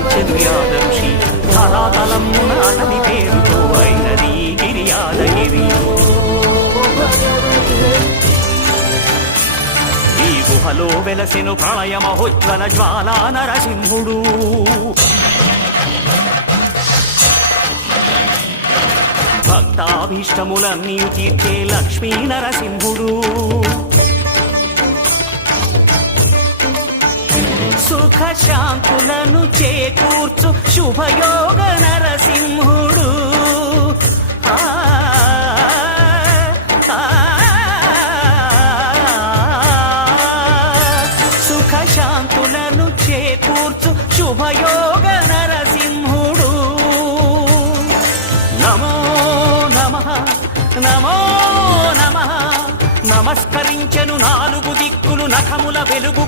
జన్మించెను యాదఋషి ధరాతలమున అతని పేరుతో అయినది గిరి యాదగిరి. ఈ గుహలో వెలసెను ప్రళయ మహోజ్వల జ్వాలా నరసింహుడు. భక్తాభీష్టములన్నీ తీర్చే లక్ష్మీ నరసింహుడు. సుఖ శాంతులను చేకూర్చు శుభయోగ నరసింహుడు. సుఖ శాంతులను చేకూర్చు శుభయోగ నరసింహుడు. నమో నమః నమో నమః. నమస్కరించెను నాలుగు దిక్కులు నఖముల వెలుగుకు